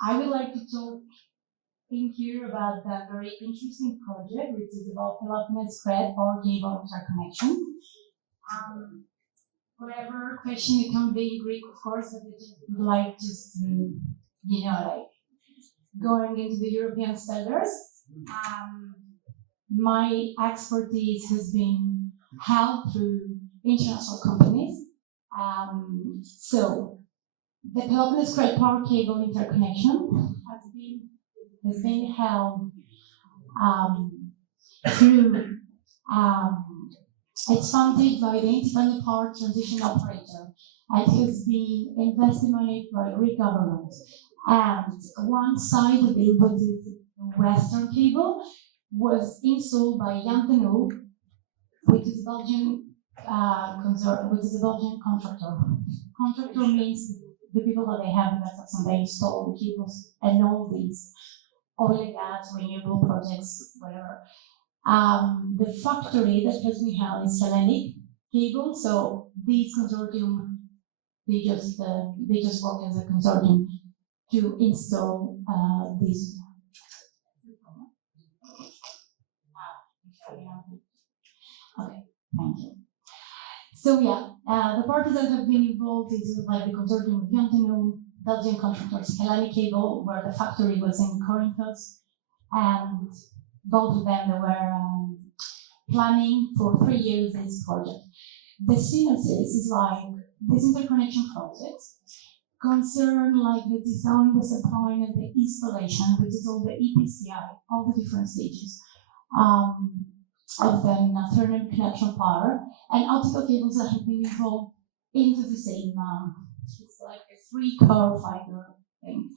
I would like to talk in here about a very interesting project, which is about Peloponnese Crete power cable interconnection. Whatever question it can be in Greek, of course, but I would like just to, going into the European standards. My expertise has been held through international companies. So the Peloponnese Crete power cable interconnection has been held through it's funded by the Independent Power Transition Operator. It has been invested money by Greek government. And one side of it, which is the Western cable, was installed by Avgerinou, which is Belgian which is a Belgian contractor. Contractor means the people that they have in that section, they install the cables and all these oil and gas, renewable projects, whatever. The factory that has been held is Hellenic cable, so these consortium, they just work as a consortium to install these. Okay, thank you. So yeah, the parties that have been involved is like the consortium of Avgerinou, Belgian contractors, Hellenic cable, where the factory was in Corinthos, and both of them they were planning for 3 years this project. The synopsis is like this interconnection project concern like the design, the supply, and the installation, which is all the EPCI, all the different stages of the Internet connection power, and optical cables that have been involved into the same. It's like a 3-core fiber thing.